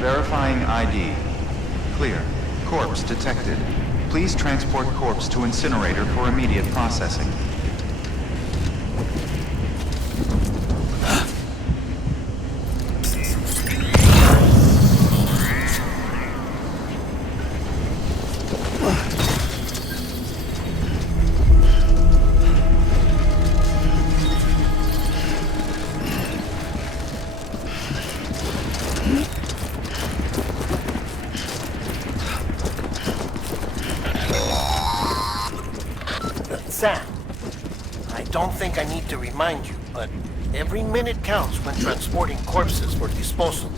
Verifying ID. Clear. Corpse detected. Please transport corpse to incinerator for immediate processing. Sam, I don't think I need to remind you, but every minute counts when transporting corpses for disposal.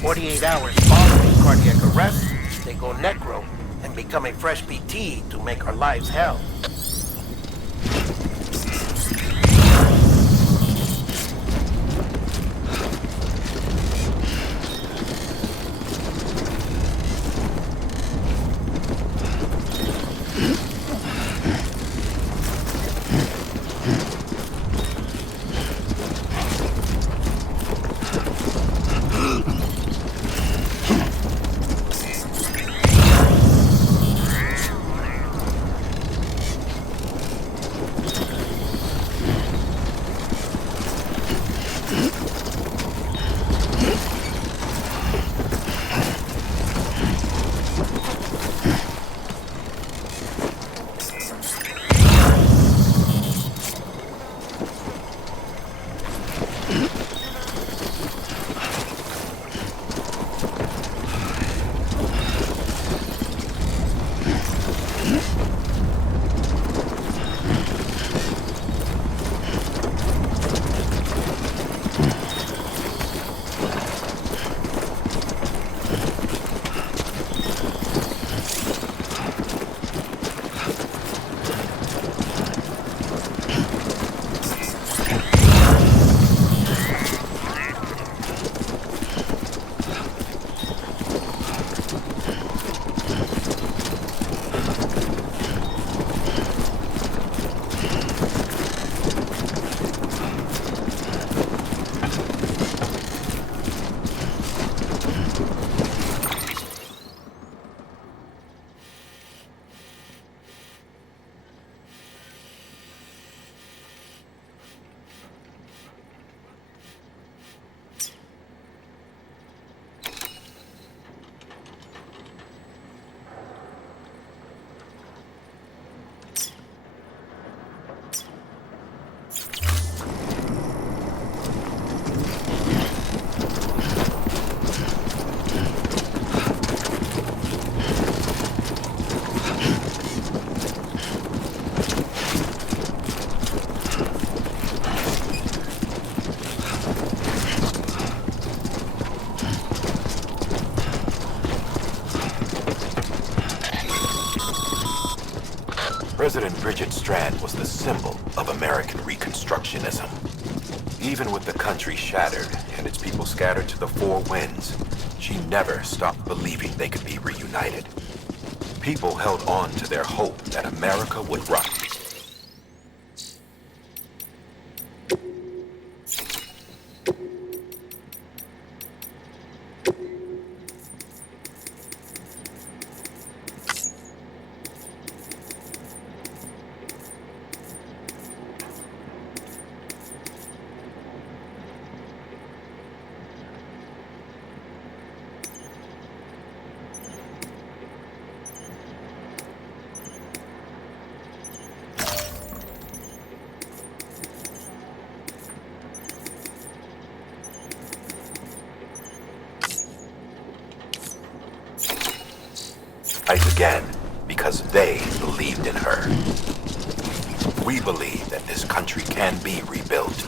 48 hours following cardiac arrest, they go necro and become a fresh PT to make our lives hell. President Bridget Strand was the symbol of American Reconstructionism. Even with the country shattered and its people scattered to the four winds, she never stopped believing they could be reunited. People held on to their hope that America would rise. Fight again because they believed in her. We believe that this country can be rebuilt.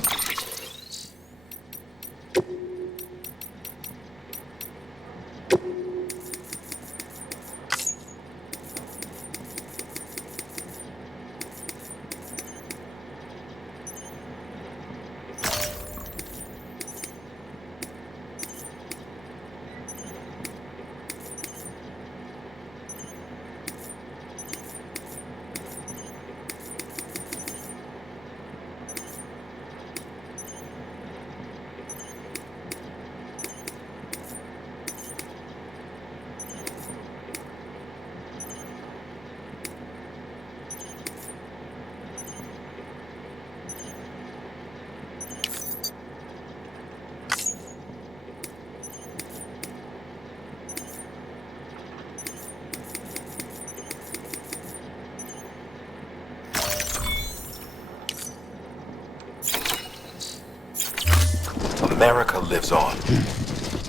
America lives on,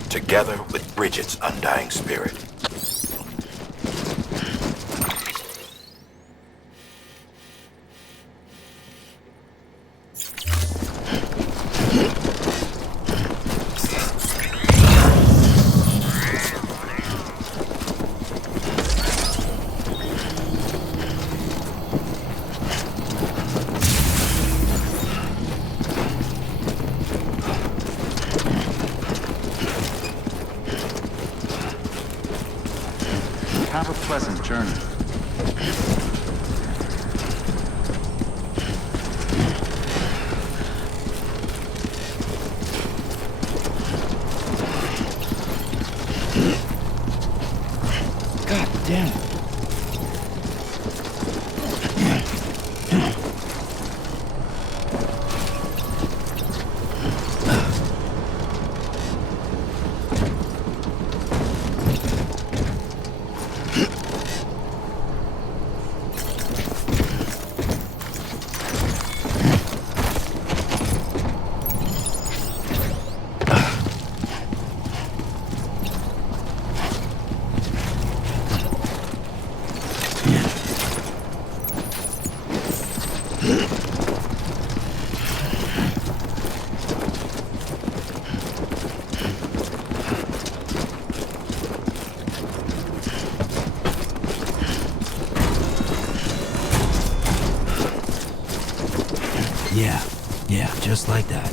together with Bridget's undying spirit. Have a pleasant journey. God damn it. Yeah, just like that.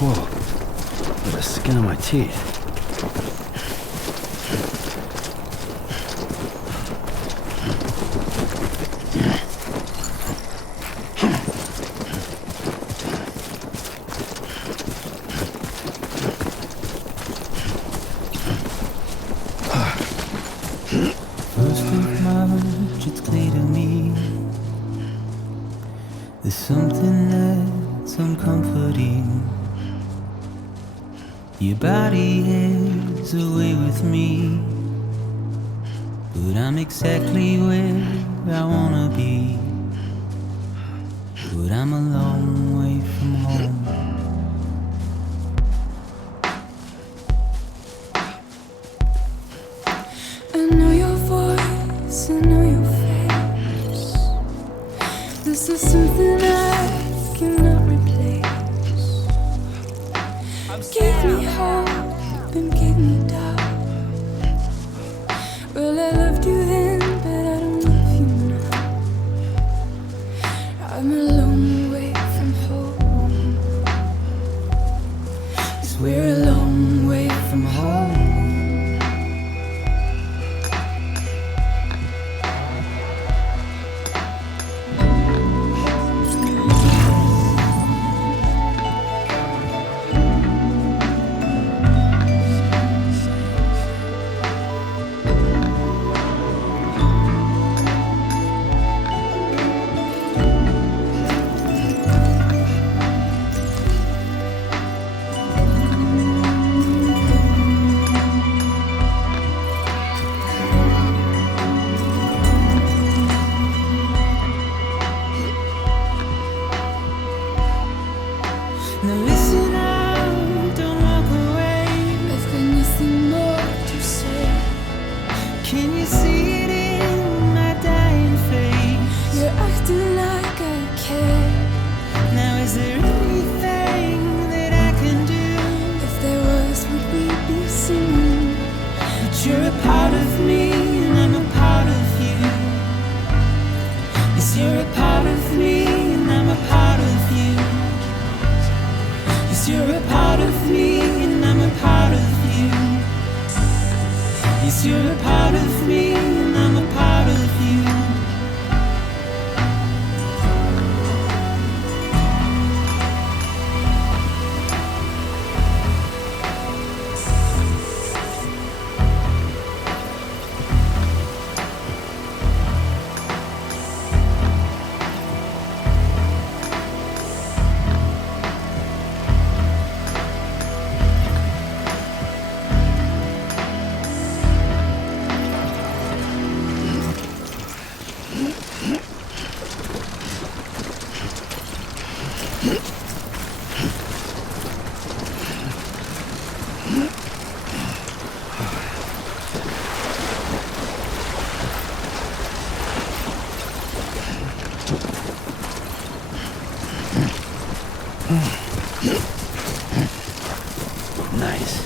Whoa, look at the skin of my teeth. First of March, it's clear to me there's something that's uncomforting. Your body is away with me, but I'm exactly where I wanna be. But I'm a long way from home. I know your voice, I know your face. This is something I cannot replace. Give me hope and give me doubt. Well, I loved you then, but I don't love you now. I'm a long way from home. 'Cause we're a long way from home. Now listen up, don't walk away. I've got nothing more to say. Can you see it in my dying face? You're acting like I care. Now is there anything that I can Yes, you're a part of me and I'm a part of you. Yes, you're a part of me and I'm a part of you. Nice.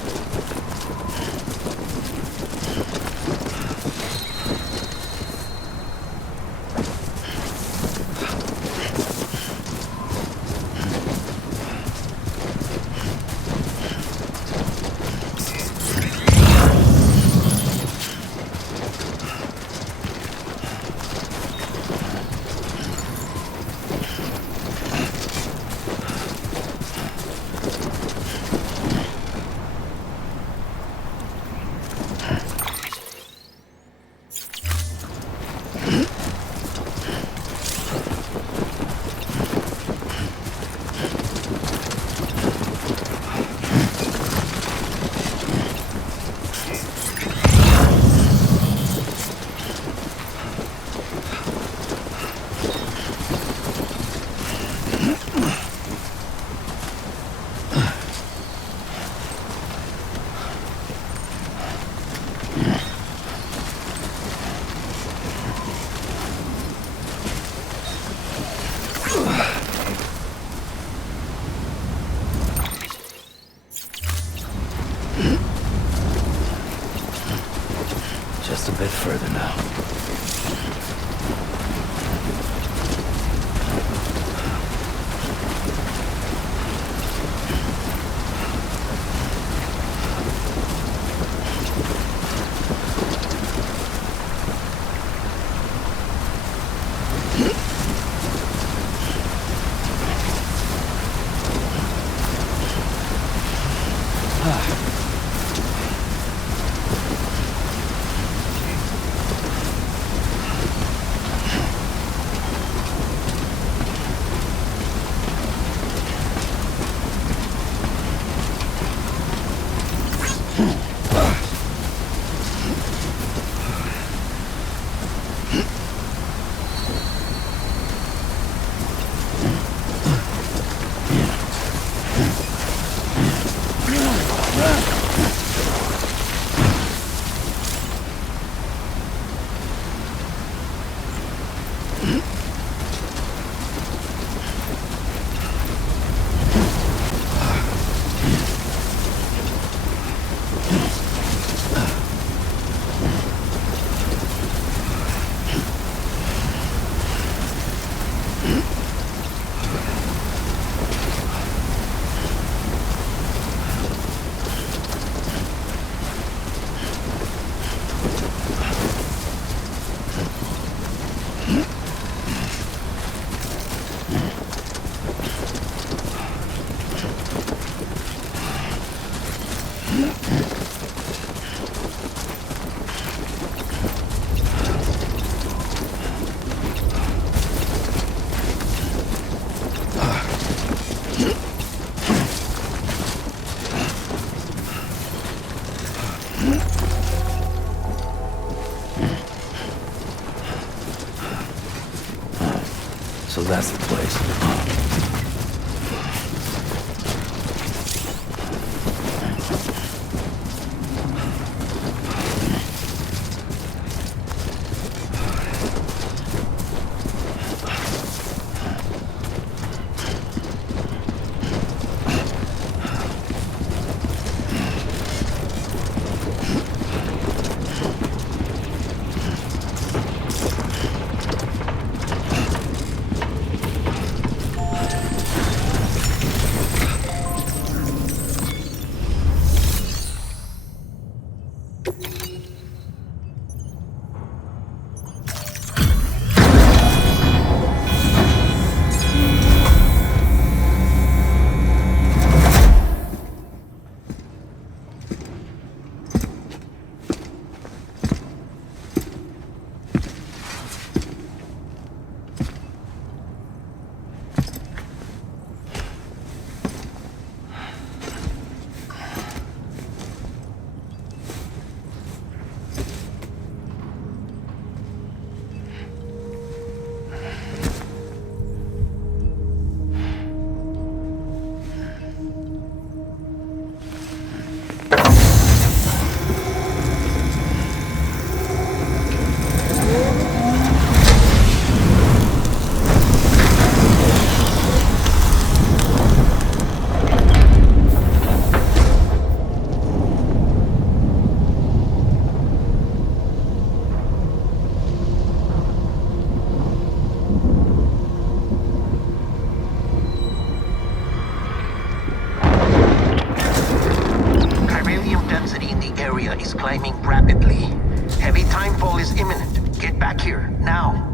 Just a bit further now. So that's the place. is climbing rapidly. Heavy timefall is imminent. Get back here, now.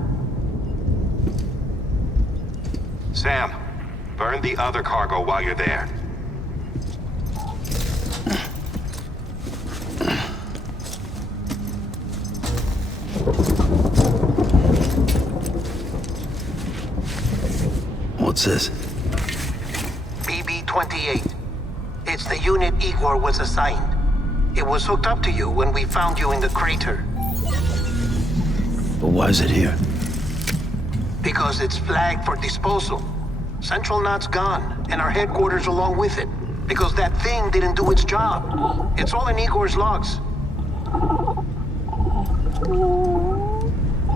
Sam, burn the other cargo while you're there. What's this? BB-28. It's the unit Igor was assigned. It was hooked up to you when we found you in the crater. But why is it here? Because it's flagged for disposal. Central Knot's gone, and our headquarters along with it. Because that thing didn't do its job. It's all in Igor's logs.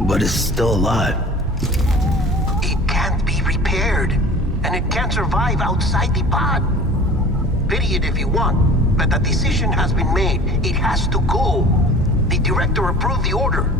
But it's still alive. It can't be repaired, and it can't survive outside the pod. Pity it if you want, but the decision has been made. It has to go. The director approved the order.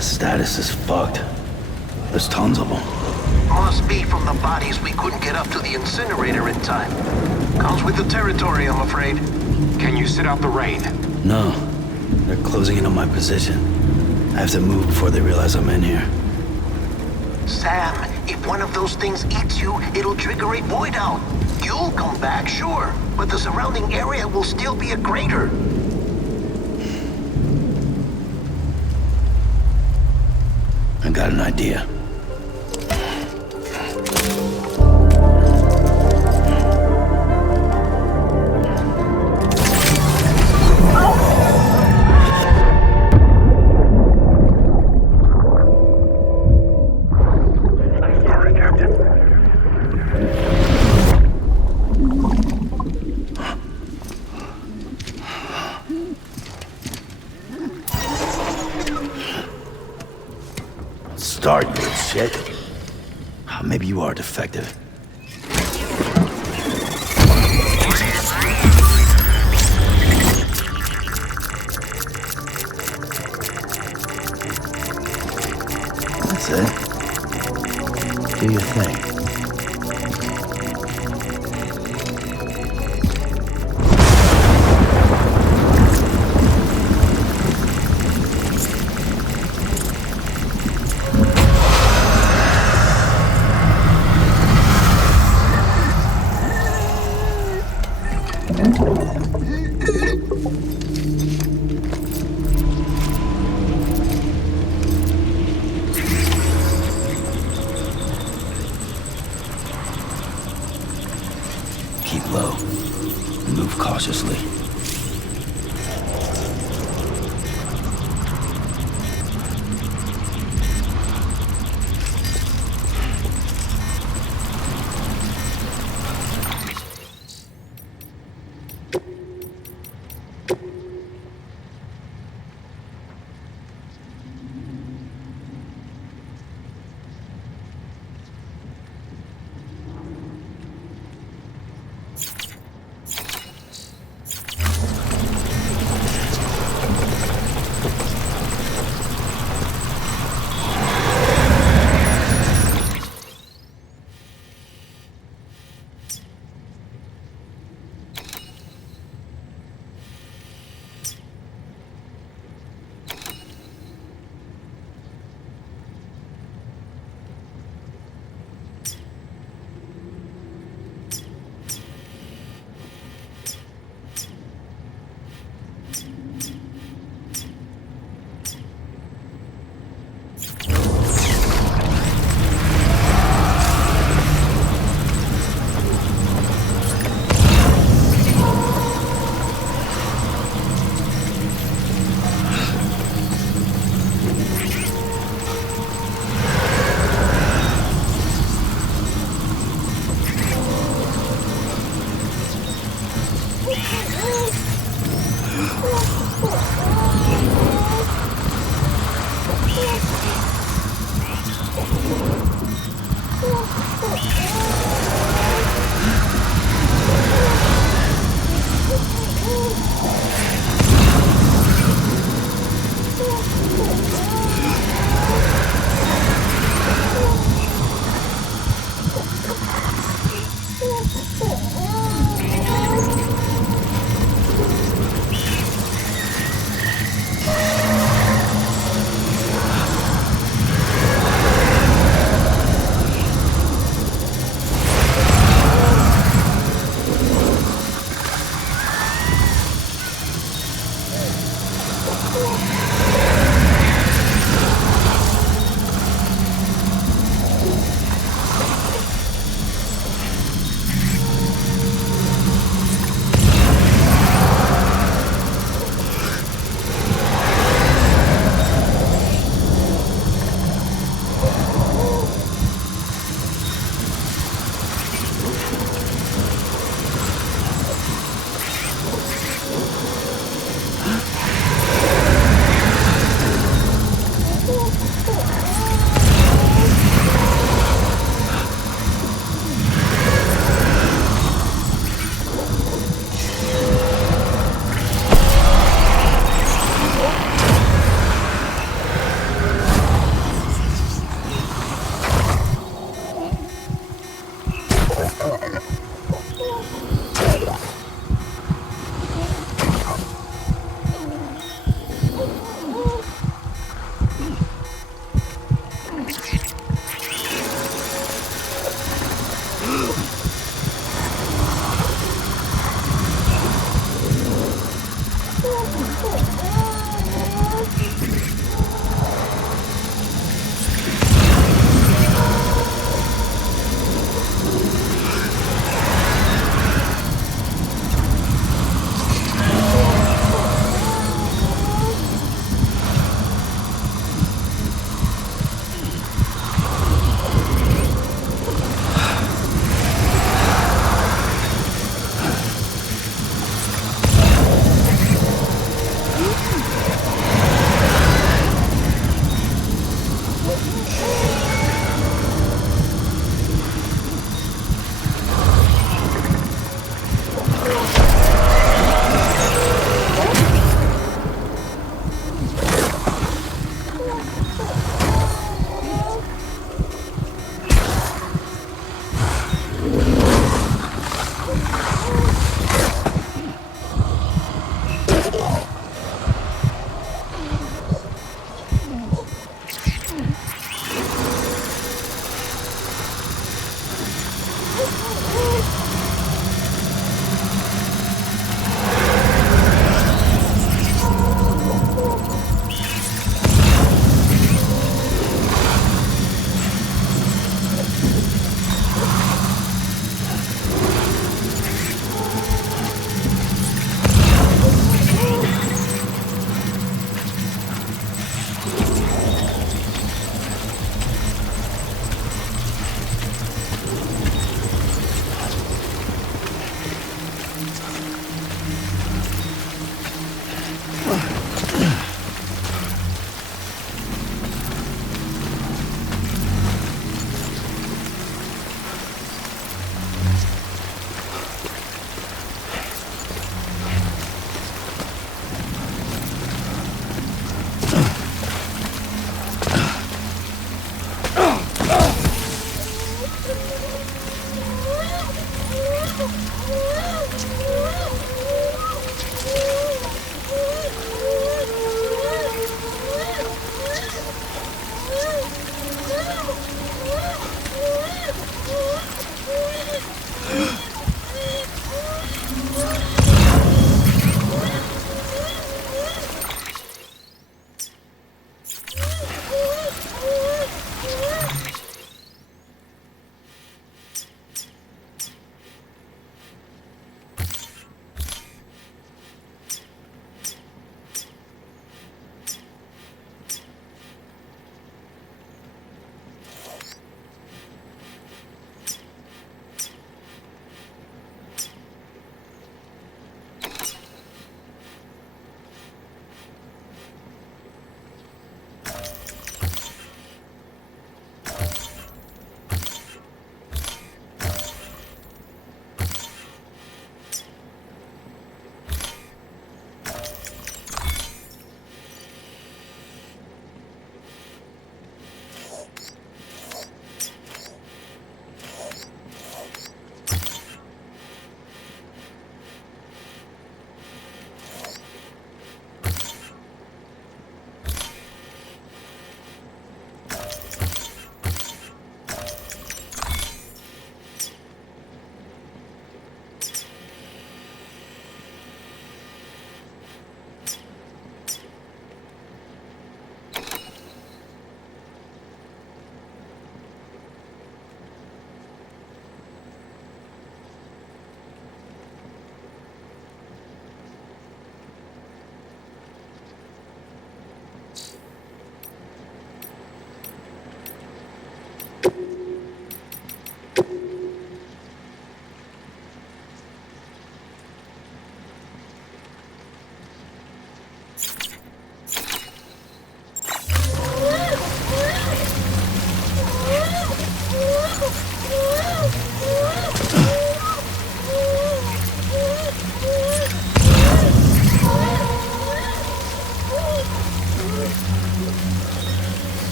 Status is fucked. There's tons of them. Must be from the bodies we couldn't get up to the incinerator in time. Comes with the territory, I'm afraid. Can you sit out the rain? No. They're closing in on my position. I have to move before they realize I'm in here. Sam, if one of those things eats you, it'll trigger a void out. You'll come back, sure, but the surrounding area will still be a crater. I got an idea. Sorry, Captain. Start, you shit. Maybe you are defective. That's it. Do your thing. Keep low. Move cautiously.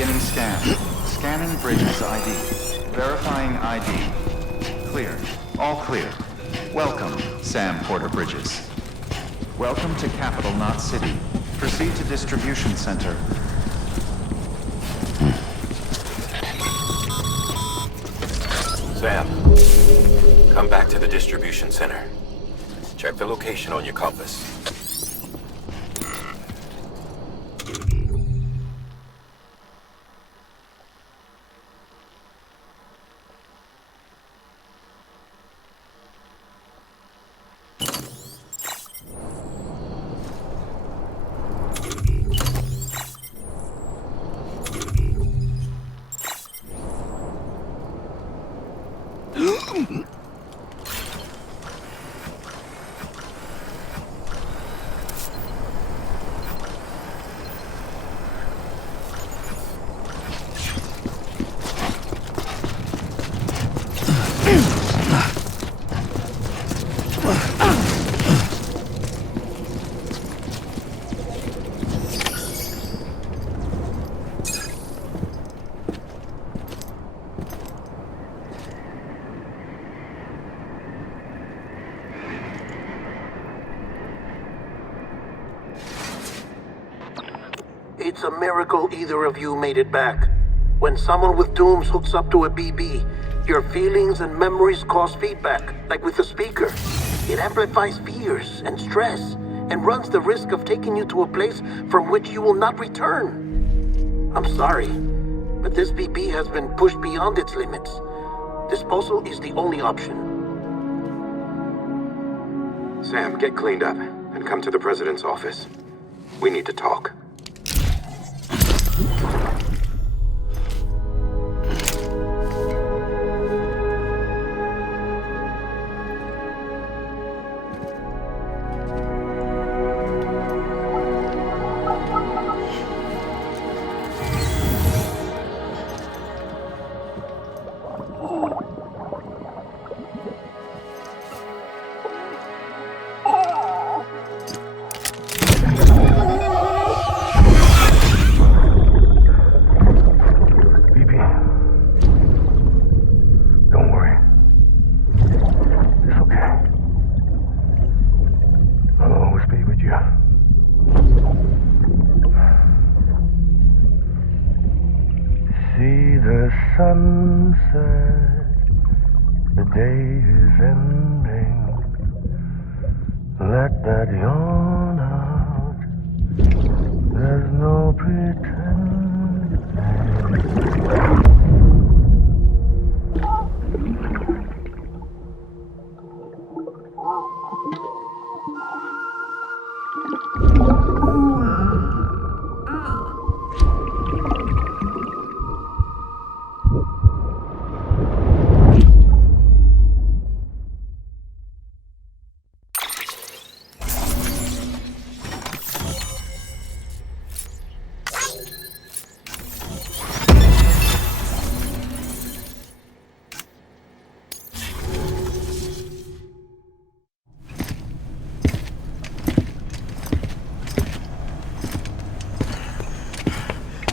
Beginning scan. Scanning Bridges ID. Verifying ID. Clear. All clear. Welcome, Sam Porter Bridges. Welcome to Capital Knot City. Proceed to Distribution Center. Sam, come back to the distribution center. Check the location on your compass. It's a miracle either of you made it back. When someone with dooms hooks up to a BB, your feelings and memories cause feedback, like with a speaker. It amplifies fears and stress, and runs the risk of taking you to a place from which you will not return. I'm sorry, but this BB has been pushed beyond its limits. Disposal is the only option. Sam, get cleaned up and come to the president's office. We need to talk. sunset, the day is ending. Let that yawn out. There's no pretending.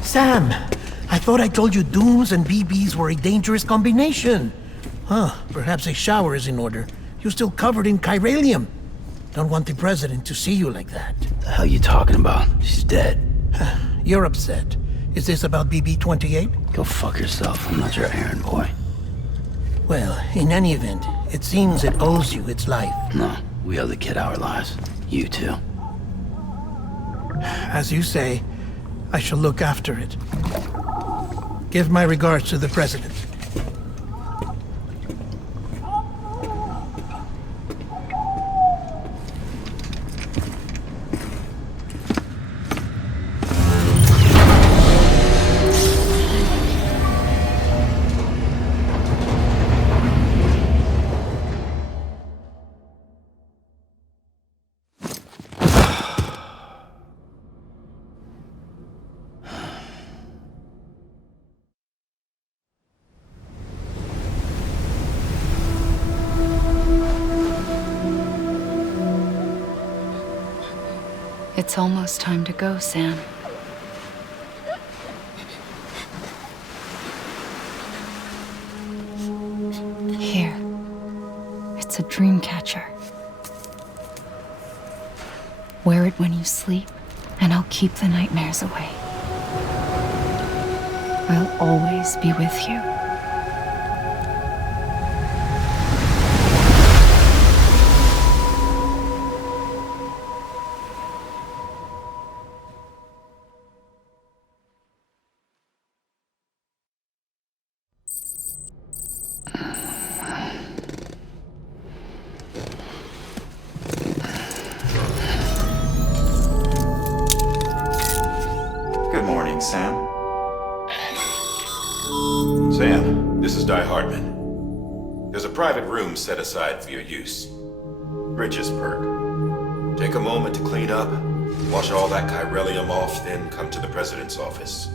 Sam, I thought I told you dooms and BBs were a dangerous combination. Huh, perhaps a shower is in order. You're still covered in chiralium. Don't want the president to see you like that. The hell you talking about? She's dead. You're upset. Is this about BB-28? Go fuck yourself. I'm not your errand boy. Well, in any event, it seems it owes you its life. No, we owe the kid our lives. You too. As you say, I shall look after it. Give my regards to the president. It's almost time to go, Sam. Here. It's a dream catcher. Wear it when you sleep, and I'll keep the nightmares away. I'll always be with you. Good morning, Sam. Sam, this is Di Hartman. There's a private room set aside for your use. Bridges perk. Take a moment to clean up, wash all that chiralium off, then come to the president's office.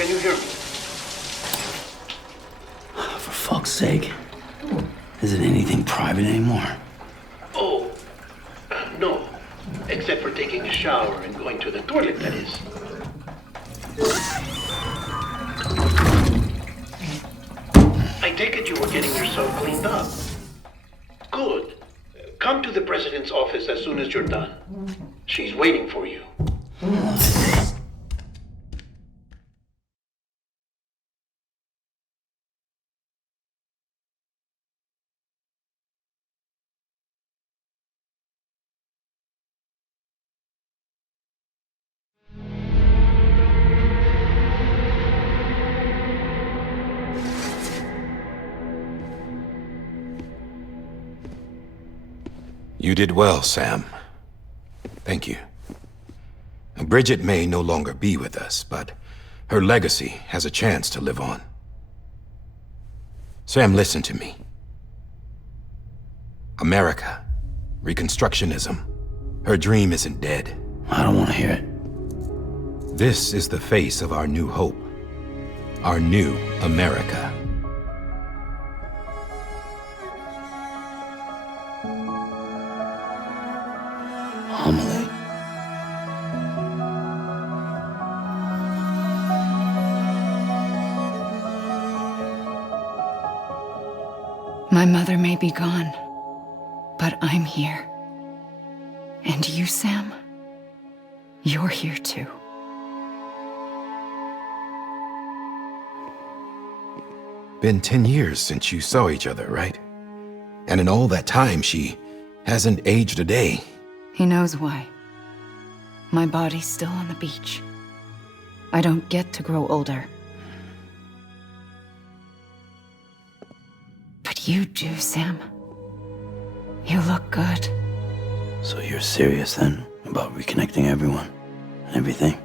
Can you hear me? For fuck's sake. Isn't anything private anymore? Oh, no. Except for taking a shower and going to the toilet, that is. I take it you were getting yourself cleaned up. Good. Come to the president's office as soon as you're done. She's waiting for you. You did well, Sam. Thank you. Bridget may no longer be with us, but her legacy has a chance to live on. Sam, listen to me. America, Reconstructionism, her dream isn't dead. I don't want to hear it. This is the face of our new hope. Our new America. Homily. My mother may be gone, but I'm here. And you, Sam, you're here too. Been 10 years since you saw each other, right? And in all that time, she hasn't aged a day. He knows why. My body's still on the beach. I don't get to grow older. But you do, Sam. You look good. So you're serious then about reconnecting everyone and everything?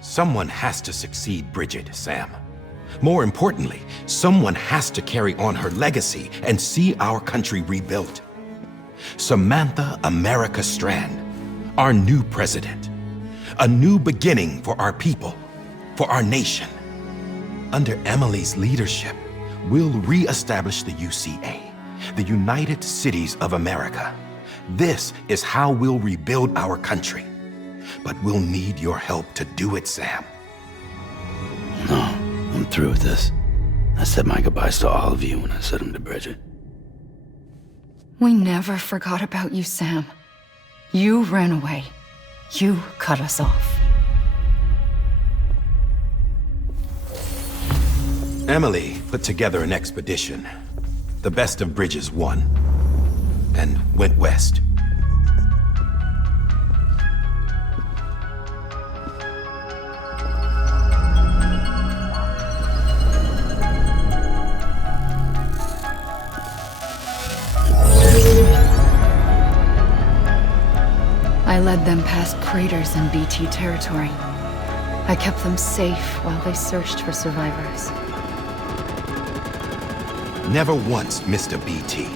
Someone has to succeed Bridget, Sam. More importantly, someone has to carry on her legacy and see our country rebuilt. Samantha America Strand, our new president. A new beginning for our people, for our nation. Under Emily's leadership, we'll re-establish the UCA, the United Cities of America. This is how we'll rebuild our country. But we'll need your help to do it, Sam. No, I'm through with this. I said my goodbyes to all of you when I said them to Bridget. We never forgot about you, Sam. You ran away. You cut us off. Emily put together an expedition. The best of Bridges won, and went west. I led them past craters in BT territory. I kept them safe while they searched for survivors. Never once missed a BT.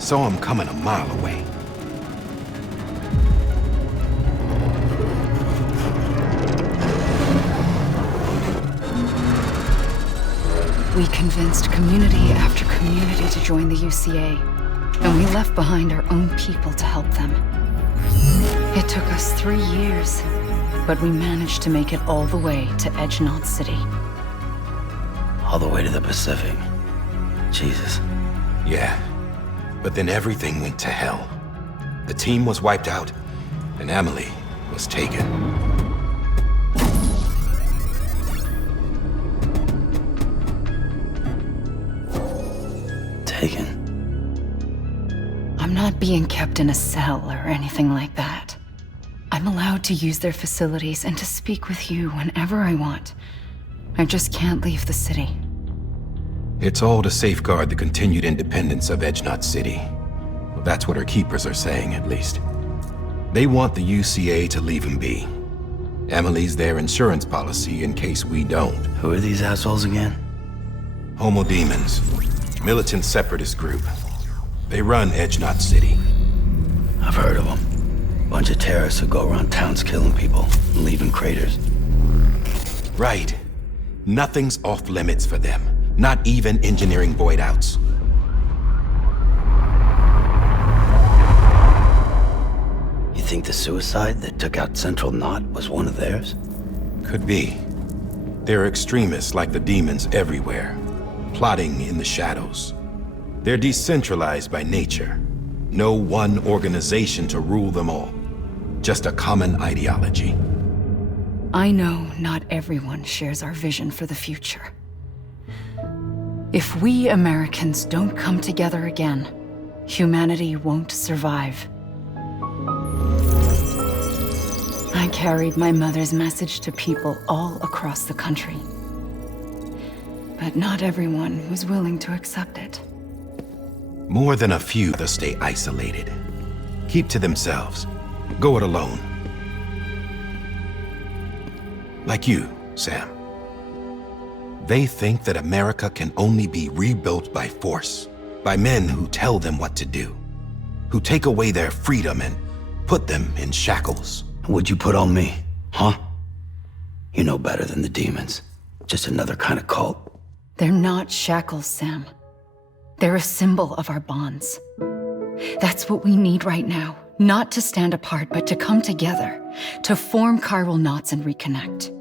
Saw him coming a mile away. We convinced community after community to join the UCA, and we left behind our own people to help them. It took us 3 years, but we managed to make it all the way to Edgenod City. All the way to the Pacific. Jesus. Yeah, but then everything went to hell. The team was wiped out, and Emily was taken. Taken? I'm not being kept in a cell or anything like that. I'm allowed to use their facilities and to speak with you whenever I want. I just can't leave the city. It's all to safeguard the continued independence of Edgenod City. Well, that's what her keepers are saying, at least. They want the UCA to leave him be. Emily's their insurance policy in case we don't. Who are these assholes again? Homo Demons. Militant separatist group. They run Edgenod City. I've heard of them. Bunch of terrorists who go around towns killing people and leaving craters. Right. Nothing's off limits for them. Not even engineering void outs. You think the suicide that took out Central Knot was one of theirs? Could be. There are extremists like the demons everywhere, plotting in the shadows. They're decentralized by nature. No one organization to rule them all. Just a common ideology. I know not everyone shares our vision for the future. If we Americans don't come together again, humanity won't survive. I carried my mother's message to people all across the country. But not everyone was willing to accept it. More than a few they'll stay isolated. Keep to themselves. Go it alone. Like you, Sam. They think that America can only be rebuilt by force, by men who tell them what to do, who take away their freedom and put them in shackles. What'd you put on me, huh? You know better than the demons. Just another kind of cult. They're not shackles, Sam. They're a symbol of our bonds. That's what we need right now. Not to stand apart, but to come together, to form chiral knots and reconnect.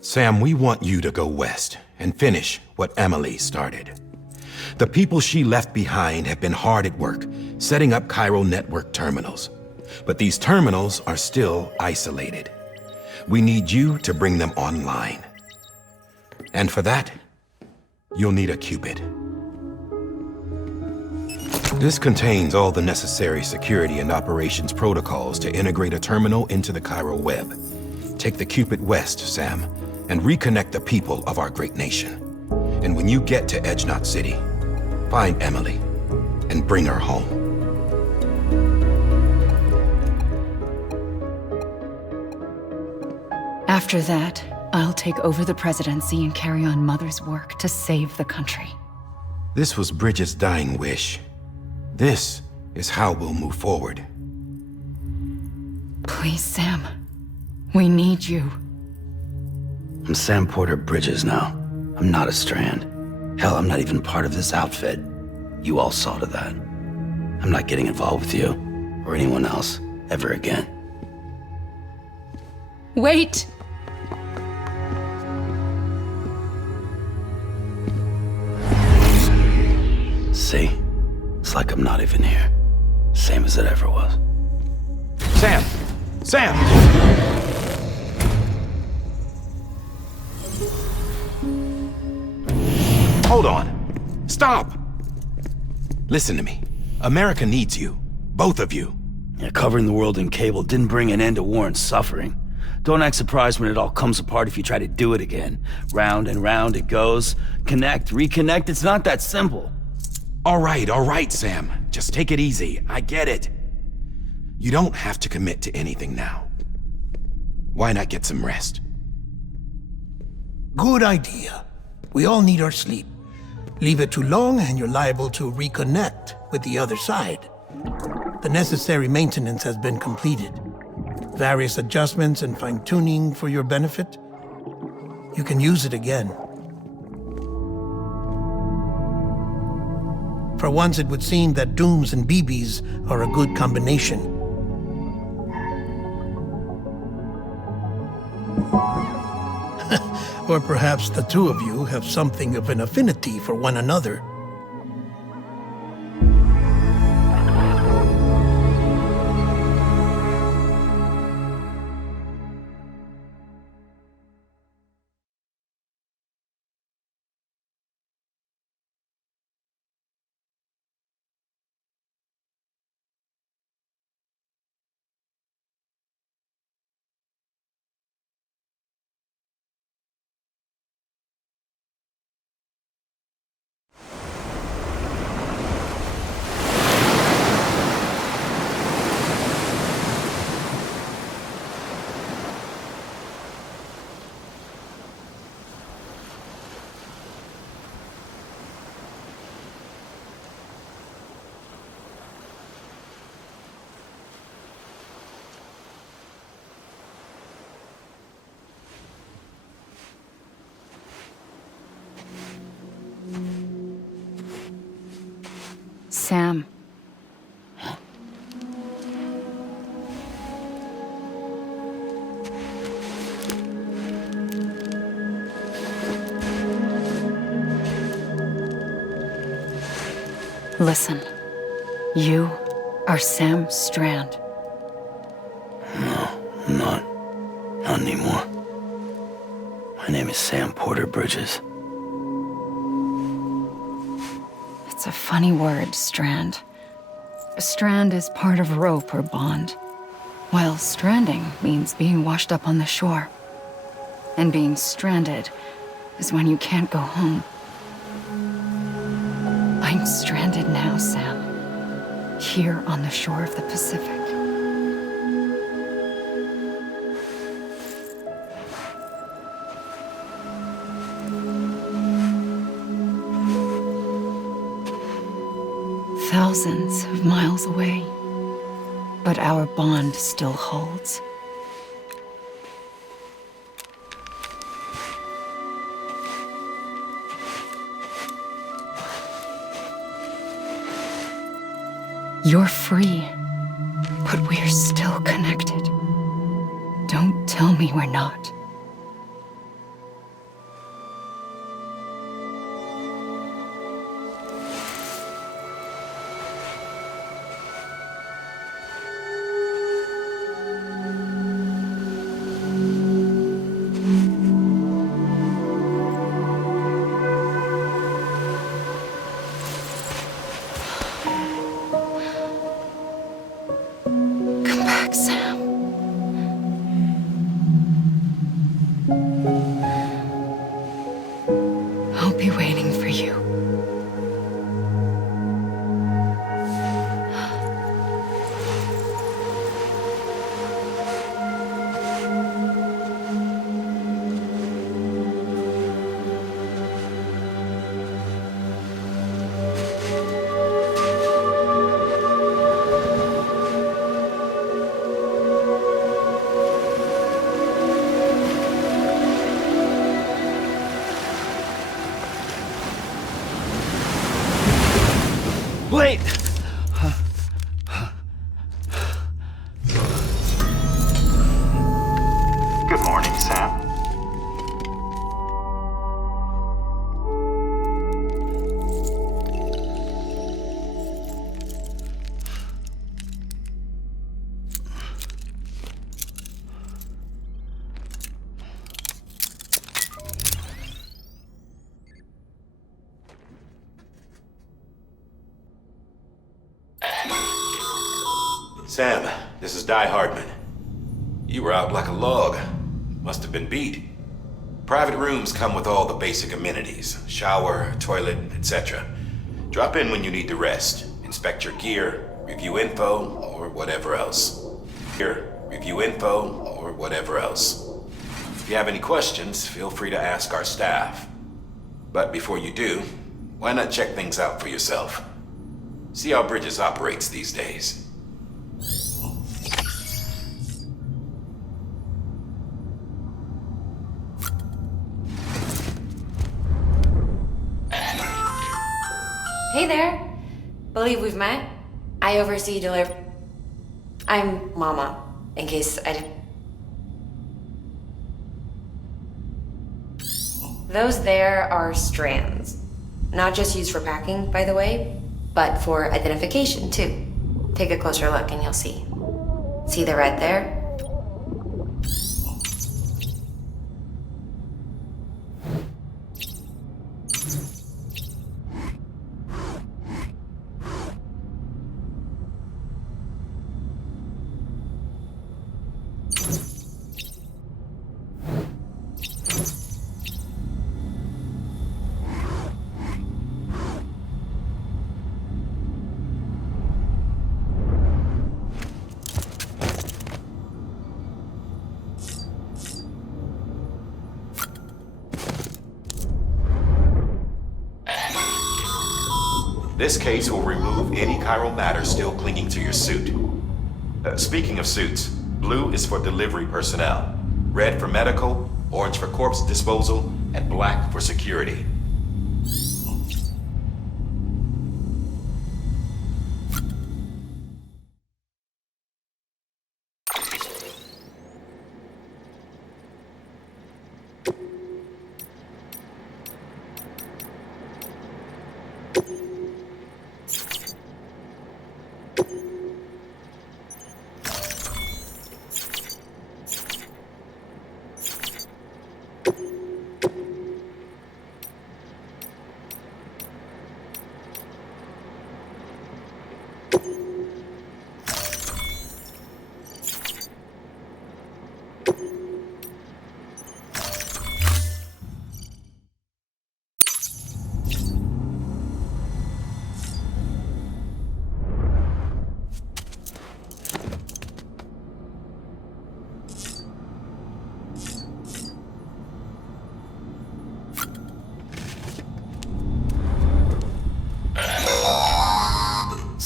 Sam, we want you to go west and finish what Emily started. The people she left behind have been hard at work, setting up chiral network terminals. But these terminals are still isolated. We need you to bring them online. And for that, you'll need a qubit. This contains all the necessary security and operations protocols to integrate a terminal into the chiral web. Take the qubit west, Sam, and reconnect the people of our great nation. And when you get to Edge Knot City, find Emily and bring her home. After that, I'll take over the presidency and carry on Mother's work to save the country. This was Bridget's dying wish. This is how we'll move forward. Please, Sam. We need you. I'm Sam Porter Bridges now. I'm not a Strand. Hell, I'm not even part of this outfit. You all saw to that. I'm not getting involved with you, or anyone else, ever again. Wait! See? It's like I'm not even here. Same as it ever was. Sam! Sam! Hold on. Stop! Listen to me. America needs you. Both of you. Yeah, covering the world in cable didn't bring an end to war and suffering. Don't act surprised when it all comes apart if you try to do it again. Round and round it goes. Connect, reconnect, it's not that simple. All right, Sam. Just take it easy. I get it. You don't have to commit to anything now. Why not get some rest? Good idea. We all need our sleep. Leave it too long and you're liable to reconnect with the other side. The necessary maintenance has been completed. Various adjustments and fine-tuning for your benefit. You can use it again. For once, it would seem that Dooms and BBs are a good combination. Or perhaps the two of you have something of an affinity for one another. Sam. Listen, you are Sam Strand. No, I'm not. Not anymore. My name is Sam Porter Bridges. It's a funny word, strand. A strand is part of rope or bond, while stranding means being washed up on the shore. And being stranded is when you can't go home. I'm stranded now, Sam. Here on the shore of the Pacific. Thousands of miles away, but our bond still holds. You're free, but we're still connected. Don't tell me we're not. Wait! Good morning, Sam. Sam, this is Die Hardman. You were out like a log. Must have been beat. Private rooms come with all the basic amenities. Shower, toilet, etc. Drop in when you need to rest. Inspect your gear, review info, or whatever else. If you have any questions, feel free to ask our staff. But before you do, why not check things out for yourself? See how Bridges operates these days. Hey there. Believe we've met. I oversee I'm Mama, in case I didn't. Those there are strands. Not just used for packing, by the way, but for identification, too. Take a closer look and you'll see. See the red there? This case will remove any chiral matter still clinging to your suit. Speaking of suits, blue is for delivery personnel, red for medical, orange for corpse disposal, and black for security.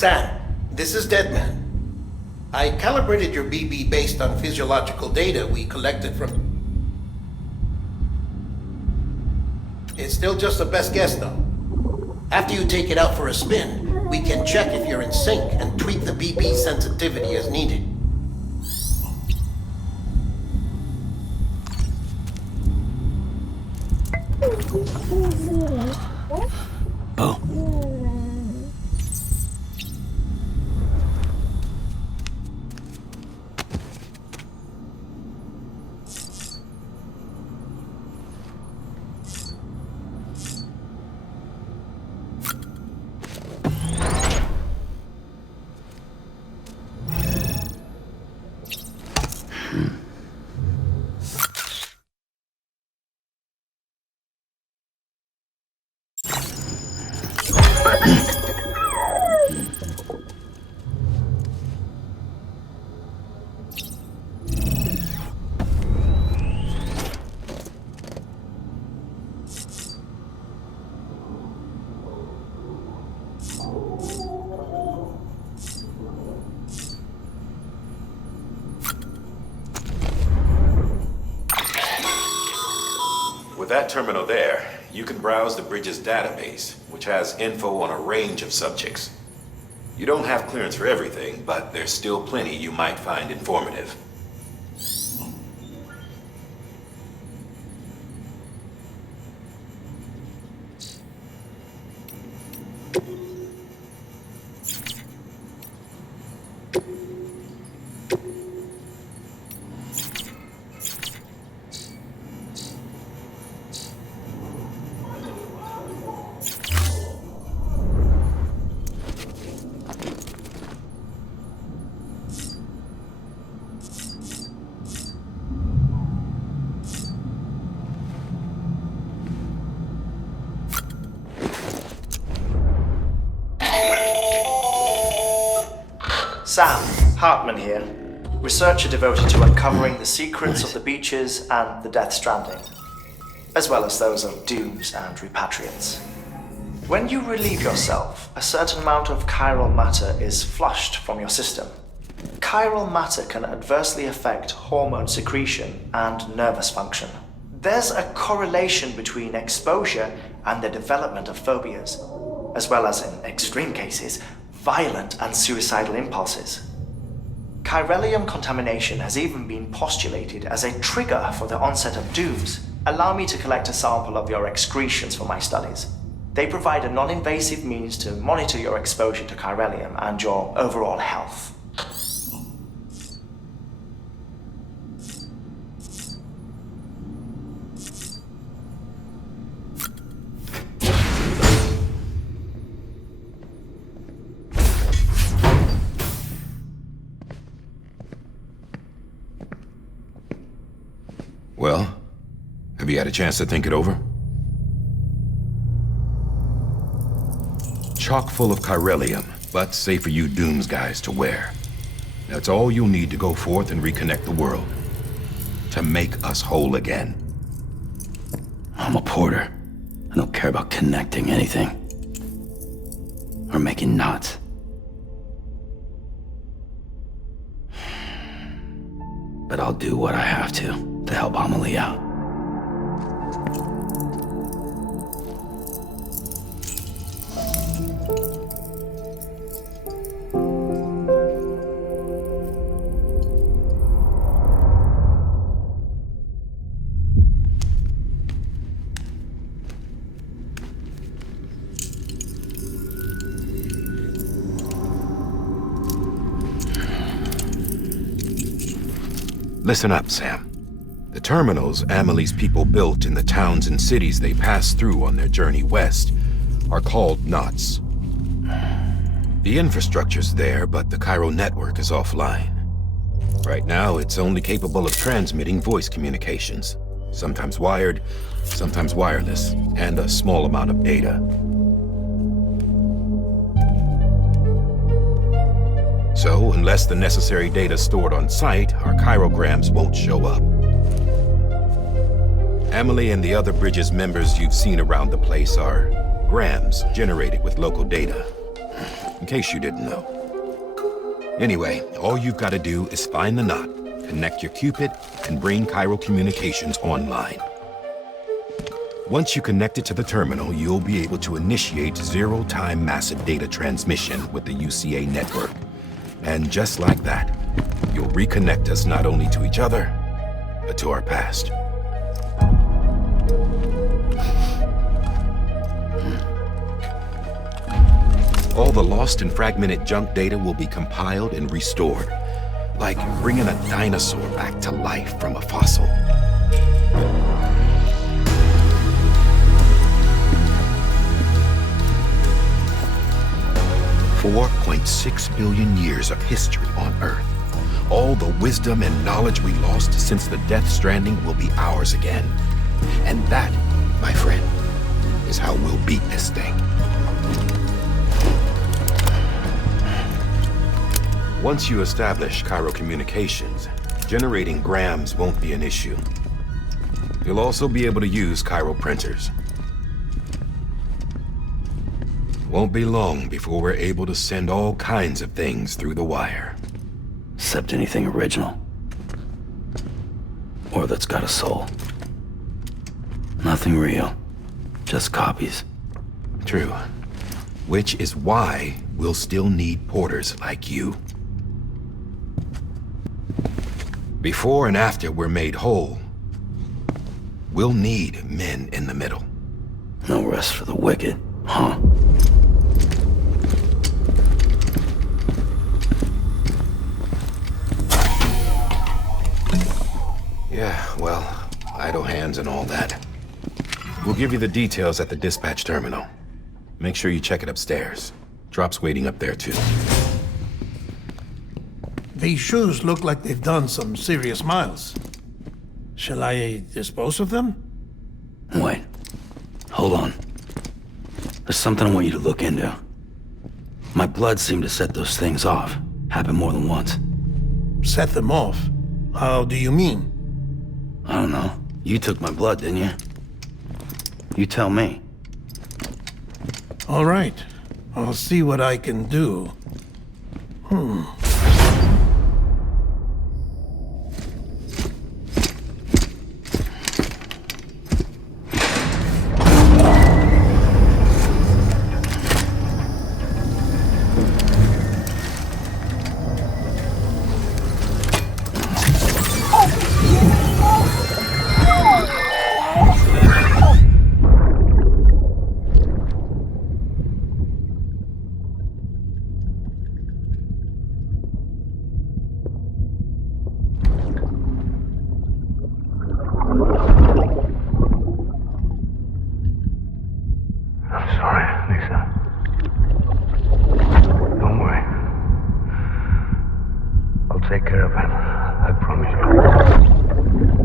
Sam, this is Deadman. I calibrated your BB based on physiological data we collected from... It's still just a best guess, though. After you take it out for a spin, we can check if you're in sync and tweak the BB sensitivity as needed. Boom. With that terminal there, you can browse the bridge's database, which has info on a range of subjects. You don't have clearance for everything, but there's still plenty you might find informative. Sam, Hartman here, researcher devoted to uncovering the secrets of the beaches and the Death Stranding, as well as those of dooms and repatriates. When you relieve yourself, a certain amount of chiral matter is flushed from your system. Chiral matter can adversely affect hormone secretion and nervous function. There's a correlation between exposure and the development of phobias, as well as, in extreme cases, violent and suicidal impulses. Chiralium contamination has even been postulated as a trigger for the onset of dooms. Allow me to collect a sample of your excretions for my studies. They provide a non-invasive means to monitor your exposure to chiralium and your overall health. Well, have you had a chance to think it over? Chock full of chiralium, but safe for you Dooms guys to wear. That's all you'll need to go forth and reconnect the world. To make us whole again. I'm a porter. I don't care about connecting anything. Or making knots. But I'll do what I have to help Amelie out. Listen up, Sam. The terminals Amelie's people built in the towns and cities they passed through on their journey west are called knots. The infrastructure's there, but the Cairo network is offline. Right now, it's only capable of transmitting voice communications, sometimes wired, sometimes wireless, and a small amount of data. So, unless the necessary data is stored on site, our chirograms won't show up. Amelie and the other Bridges members you've seen around the place are grams generated with local data, in case you didn't know. Anyway, all you've got to do is find the knot, connect your Cupid, and bring Cairo communications online. Once you connect it to the terminal, you'll be able to initiate zero-time massive data transmission with the UCA network. And just like that, you'll reconnect us not only to each other, but to our past. All the lost and fragmented junk data will be compiled and restored, like bringing a dinosaur back to life from a fossil. $4.6 billion years of history on Earth. All the wisdom and knowledge we lost since the Death Stranding will be ours again. And that, my friend, is how we'll beat this thing. Once you establish Cairo communications, generating grams won't be an issue. You'll also be able to use Cairo printers. Won't be long before we're able to send all kinds of things through the wire. Except anything original. Or that's got a soul. Nothing real. Just copies. True. Which is why we'll still need porters like you. Before and after we're made whole, we'll need men in the middle. No rest for the wicked, huh? Yeah, well, idle hands and all that. We'll give you the details at the dispatch terminal. Make sure you check it upstairs. Drop's waiting up there, too. These shoes look like they've done some serious miles. Shall I dispose of them? Wait. Hold on. There's something I want you to look into. My blood seemed to set those things off. Happened more than once. Set them off? How do you mean? I don't know. You took my blood, didn't you? You tell me. All right. I'll see what I can do. Take care of him. I promise you.